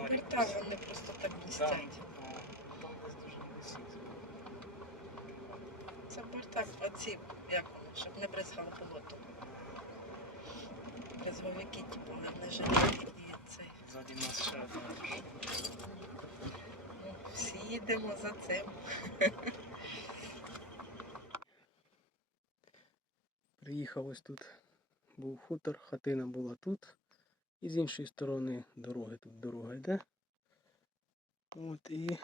Висить. вони просто так блістять. Це борта оці, як вони, щоб не бризгало болото. Бризговики, типу, не жилети і цей. Ззаді нас ще одна. Ну, всі їдемо за цим. Приїхав ось тут. Був хутор, хатина була тут. І з іншої сторони дороги. Тут дорога йде. От і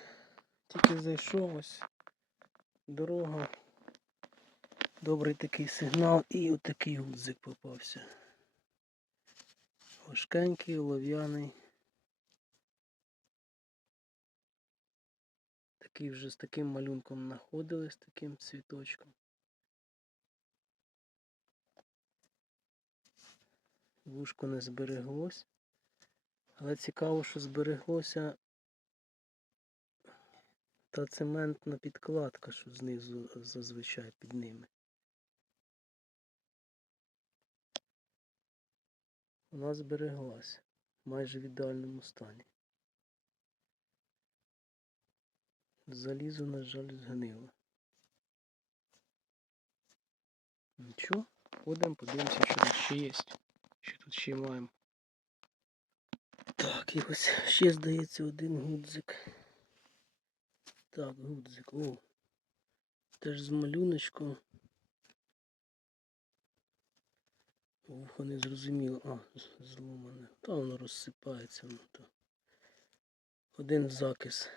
тільки зайшов ось дорога. Добрий такий сигнал і отакий гудзик попався. Важкенький, олов'яний. Такий вже з таким малюнком знаходили, з таким цвіточком. Вушко не збереглось. Але цікаво, що збереглося та цементна підкладка, що знизу зазвичай під ними. Вона збереглась майже в ідеальному стані. Залізо, на жаль, згнило. Нічого, ходимо, подивимося, що ще є. Що тут ще маємо. Так, і ось ще здається один гудзик. Так, гудзик, о. Теж з малюночком. Вухо не зрозуміло. А, зломане. Та воно розсипається. Ну, то. Один закис.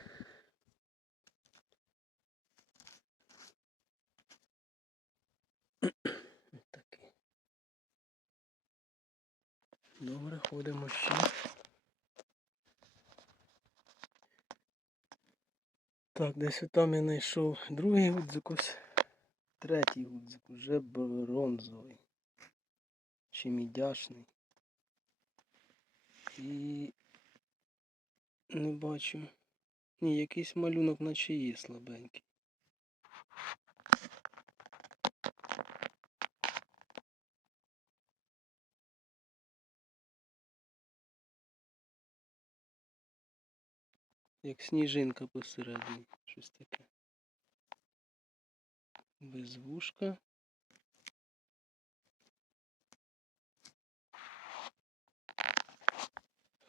Добре, ходимо ще. Так, десь там я знайшов другий гудзик, ось третій гудзик, уже бронзовий. Чи мідяшний. І не бачу. Ні, якийсь малюнок наче є слабенький. Як сніжинка посередині, щось таке. Без вушка.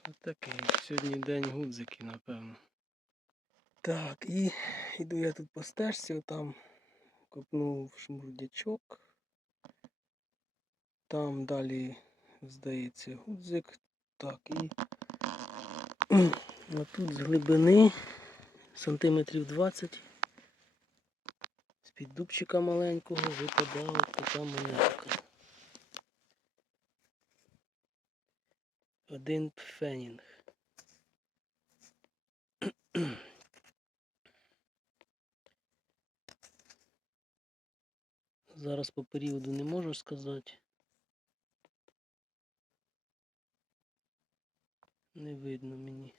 Отакий. Сьогодні день гудзики, напевно. Так, і йду я тут по стежці, там копнув шмурдячок. Там далі, здається, гудзик. Так, і тут з глибини сантиметрів 20 з-під дубчика маленького випадала така монетка. Один пфенінг. Зараз по періоду не можу сказати. Не видно мені.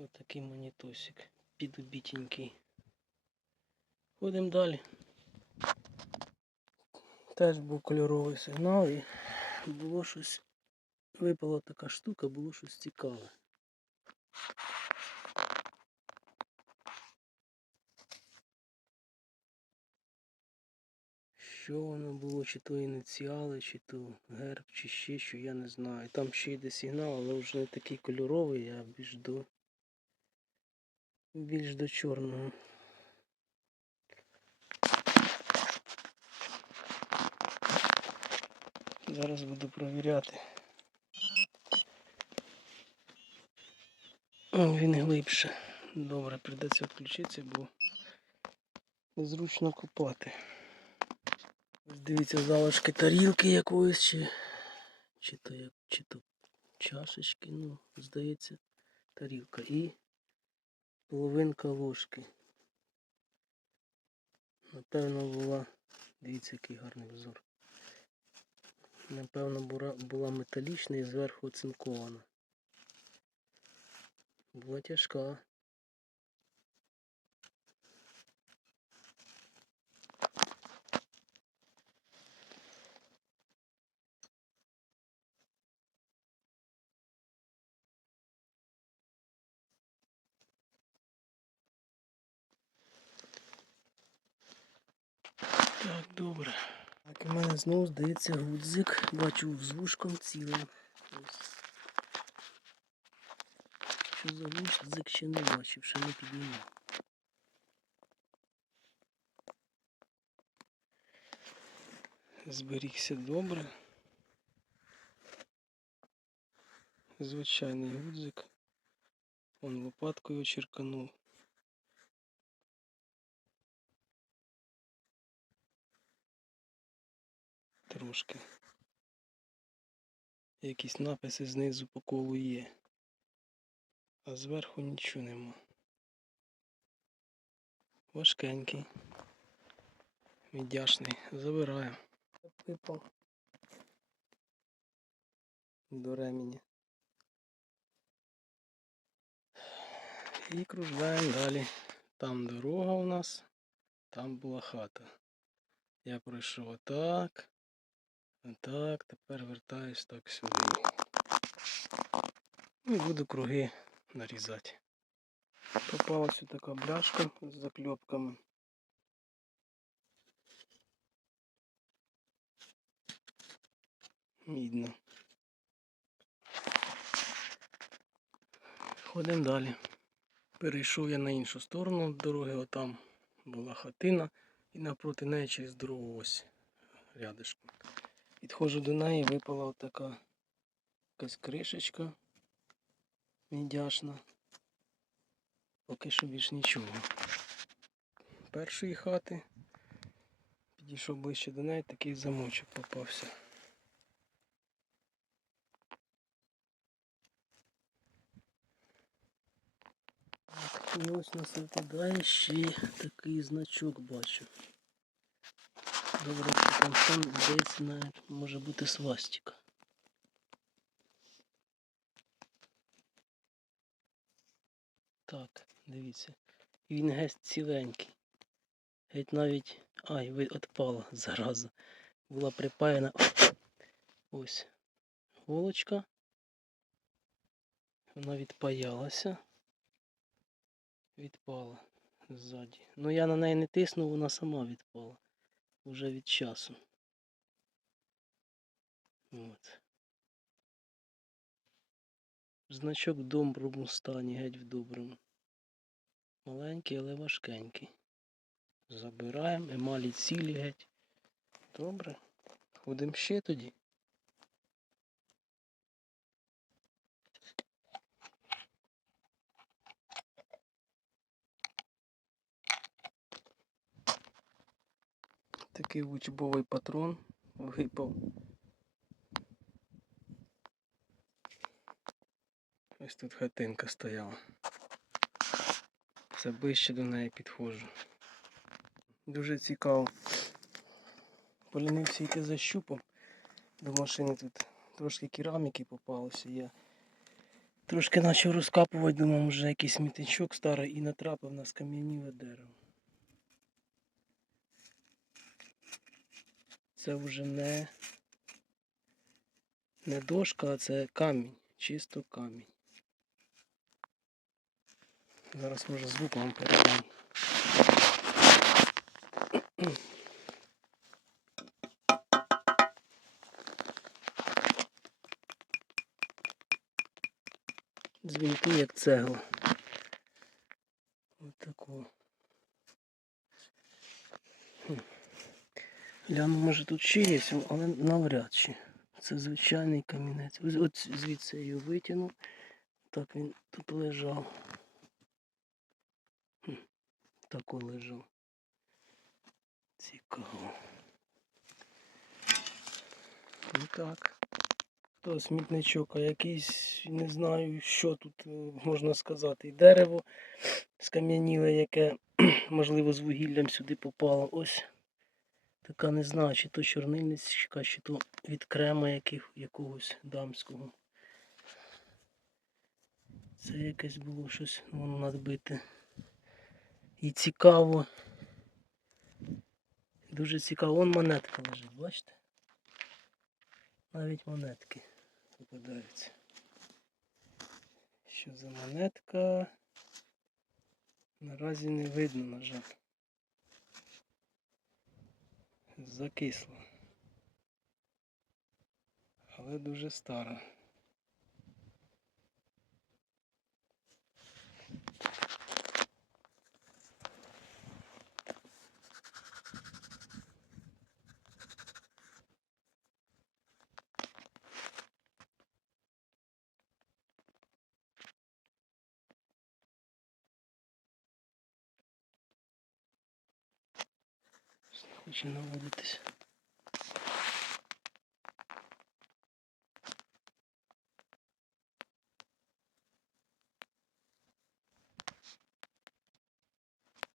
Ось такий монітосик. Підубітенький. Ходимо далі. Теж був кольоровий сигнал і було щось. Випала така штука, було щось цікаве. Що воно було, чи то ініціали, чи то герб, чи ще що, я не знаю. Там ще йде сигнал, але вже не такий кольоровий, а більш до більш до чорного. Зараз буду провіряти. Він глибше. Добре, прийдеться відключитися, бо незручно копати. Ось дивіться залишки тарілки якоїсь чи, чи то чи то чашечки, ну, здається, тарілка. І половинка ложки. Напевно була. Дивіться, який гарний взор. Напевно, була металічна і зверху оцинкована. Була тяжка. Так, добре. Так, у мене знову здається гудзик. Бачу з вушком цілим. Ось. Що за гудзик ще не бачив, ще не піднімав. Зберігся добре. Звичайний гудзик. Он лопаткою черканув. Трошки. Якісь написи знизу по колу є. А зверху нічого нема. Важкенький. Віддяшний. Забираю. Випав. До ремені. І кружляємо далі. Там дорога у нас, там була хата. Я пройшов отак. Отак, тепер вертаюсь так сюди. І буду круги нарізати. Попалась ось така бляшка з закльопками. Мідно. Ходимо далі. Перейшов я на іншу сторону дороги, отам була хатина і напроти неї через дорогу ось рядишком. Підходжу до неї, випала отака якась кришечка мідяшна. Поки що більш нічого. Першої хати підійшов ближче до неї, такий замочок попався. І ось нас випадає ще такий значок бачу. Добре, там там десь на, може бути свастика. Так, дивіться. Він геть ціленький. Геть навіть. Ай, ви отпала зараза. Була припаяна. Ось. Голочка. Вона відпаялася. Відпала ззаді. Ну я на неї не тиснув, вона сама відпала. Уже від часу. От. Значок в доброму стані, геть в доброму. Маленький, але важкенький. Забираємо, емалі цілі геть. Добре. Ходимо ще тоді. Такий учбовий патрон випав. Ось тут хатинка стояла. Все ближче до неї підходжу. Дуже цікаво. Полінився йти за щупом. До машини тут трошки кераміки попалося. Я трошки почав розкапувати, думав, може якийсь смітничок старий і натрапив на скам'яніле дерево. Це вже не, не дошка, а це камінь, чисто камінь. Зараз може звук вам передам. Дзвінки як цегла. Ось таку. Гляну, може тут ще є, але навряд чи. Це звичайний камінець. От звідси я його витягнув. Так він тут лежав. Так он лежав. Цікаво. Ну так. То смітничок, а якийсь, не знаю, що тут е, можна сказати. І дерево скам'яніле, яке, можливо, з вугіллям сюди попало. Ось Така не знаю, чи то чорнильницька, чи то від крема якогось дамського. Це якесь було щось воно надбите. І цікаво. Дуже цікаво. Вон монетка лежить, бачите? Навіть монетки попадаються. Що за монетка? Наразі не видно, на жаль. Закисла. Але дуже стара. Хоче наводитись.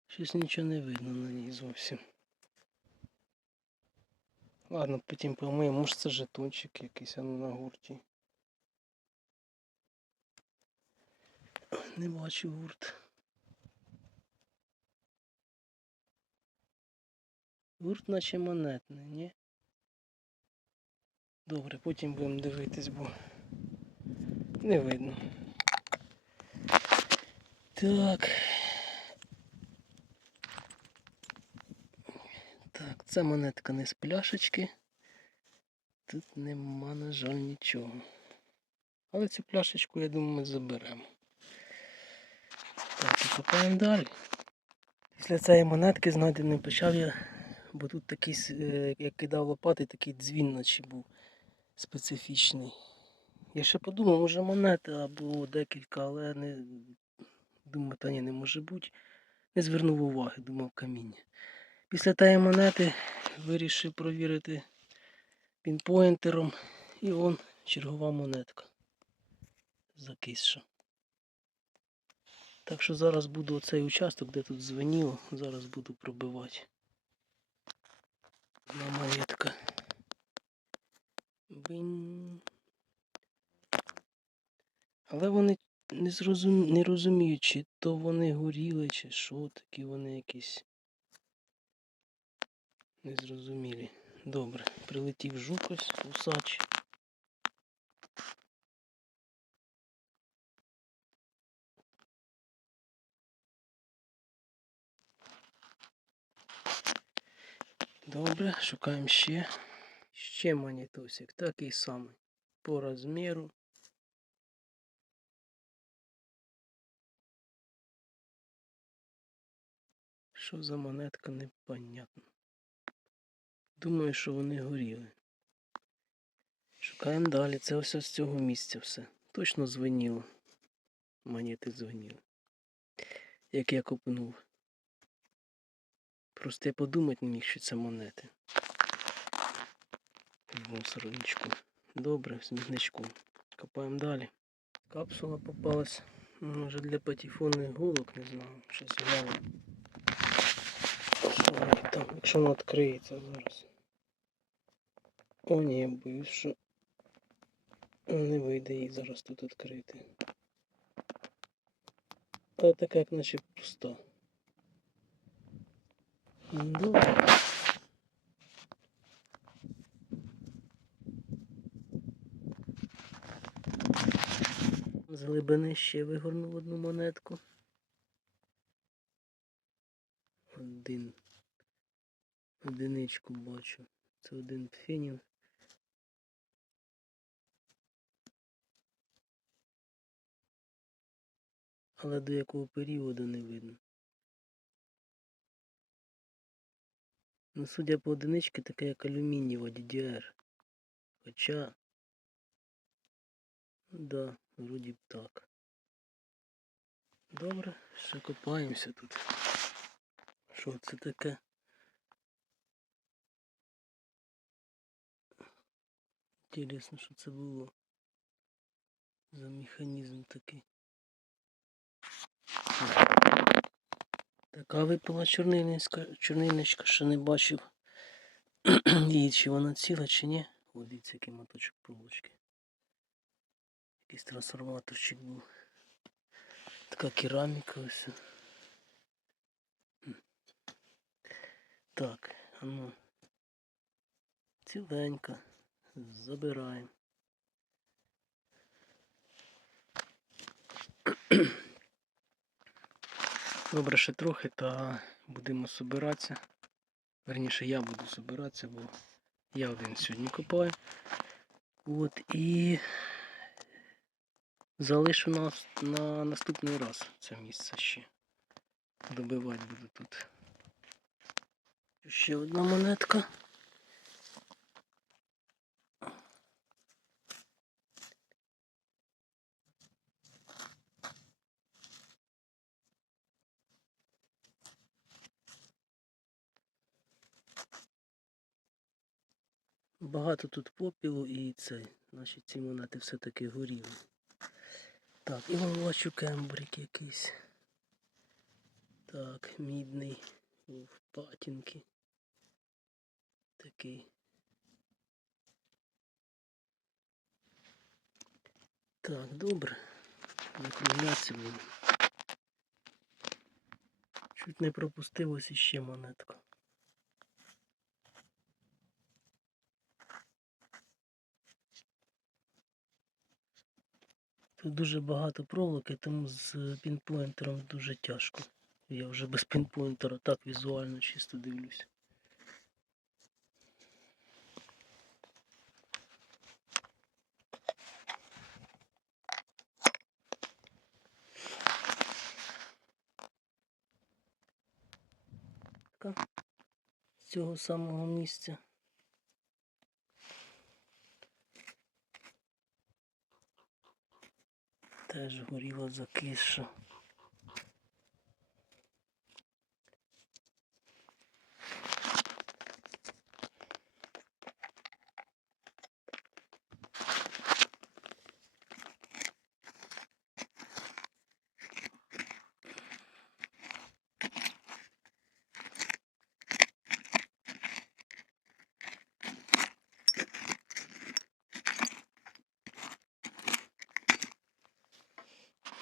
Щось нічого не видно на ній зовсім. Ладно, потім помиємо, може це жетончик якийсь а ну, на гурті. Не бачу гурт. Гурт наче монетний, ні? Добре, потім будемо дивитись, бо не видно. Так. Так, це монетка не з пляшечки. Тут нема, на жаль, нічого. Але цю пляшечку, я думаю, ми заберемо. Так, і копаємо далі. Після цієї монетки знайдений почав я, бо тут такий, е, як кидав лопати, такий дзвін наче був специфічний. Я ще подумав, може монета або декілька, але не думаю, та ні, не може бути. Не звернув уваги, думав каміння. Після тієї монети вирішив провірити пінпоінтером і он чергова монетка закисша. Так що зараз буду оцей участок, де тут звеніло, зараз буду пробивати. На монетка. Але вони не, зрозум... не розуміють, чи то вони горіли, чи що, такі вони якісь незрозумілі. Добре, прилетів жук ось, усач. Добре, шукаємо ще. Ще монетосик, такий самий. По розміру. Що за монетка, непонятно. Думаю, що вони горіли. Шукаємо далі. Це ось з цього місця все. Точно звеніло. Монети дзвеніли. Як я копнув. Просто я подумати не міг, що це монети. В мусорничку. Добре, смітничку. Копаємо далі. Капсула попалась. Може для патефонних голок, не знаю. Щось глянемо. Що там, якщо воно відкриється зараз. О, ні, я боюсь, що не вийде її зараз тут відкрити. Але така, як наче пуста. Добре. З глибини ще вигорнув одну монетку. Один. Одиничку бачу. Це один пфенінг. Але до якого періоду не видно. Ну, судя по одиничці, така як алюмінієва DDR. Хоча. Да, вроді б так. Добре, ще копаємося тут. Що це таке? Інтересно, що це було за механізм такий. Така випала чорнильницька, чорнильничка, що не бачив І чи вона ціла, чи ні. О, який моточок проволочки. Якийсь трансформаторчик був. Така кераміка ось. Так, а ну. Ціленька. Забираємо. Добре, ще трохи, та будемо собиратися. Верніше я буду собиратися, бо я один сьогодні копаю. От і залишу нас на наступний раз це місце ще. Добивати буду тут. Ще одна монетка. Багато тут попілу і цей. Значить ці монети все-таки горіли. Так, і вон бачу кембрик якийсь. Так, мідний. В патінки. Такий. Так, добре. Закруглятися буду. Чуть не пропустив ось іще монетку. Тут дуже багато проволоки, тому з пінпоінтером дуже тяжко. Я вже без пінпоінтера так візуально чисто дивлюсь. З цього самого місця. Теж горіла закисша.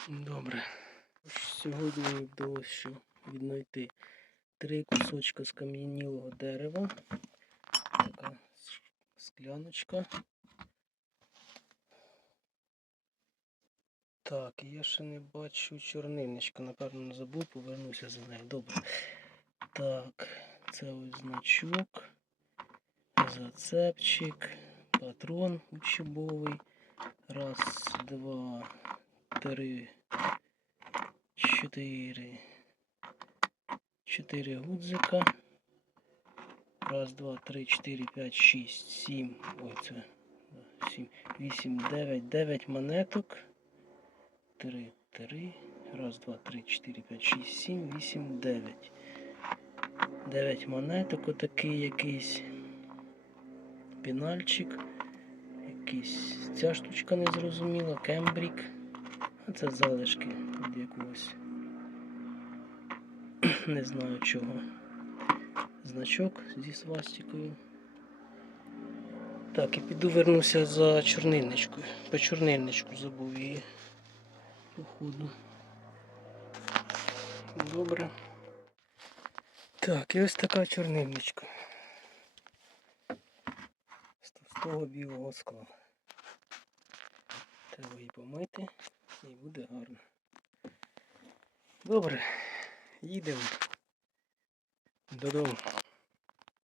Добре. Сьогодні вдалося віднайти три кусочка скам'янілого дерева. Така скляночка. Так, я ще не бачу чорнильничка, напевно, не забув, повернуся за нею. Добре. Так, це ось значок, зацепчик, патрон учебовий. Раз, два, три, чотири. Чотири гудзика. Раз, два, три, чотири, п'ять, шість, сім. Ой, це да, сім, вісім, дев'ять, дев'ять монеток. Три, три. Раз, два, три, чотири, п'ять, шість, сім, вісім, дев'ять. Дев'ять монеток, отакий якийсь пінальчик. Якийсь ця штучка незрозуміла, кембрік. А це залишки від якогось. Не знаю чого. Значок зі свастикою. Так, і піду вернуся за чорнильничкою. По чорнильничку забув її. Походу. Добре. Так, і ось така чорнильничка. З товстого білого скла. Треба її помити і буде гарно. Добре, їдемо додому.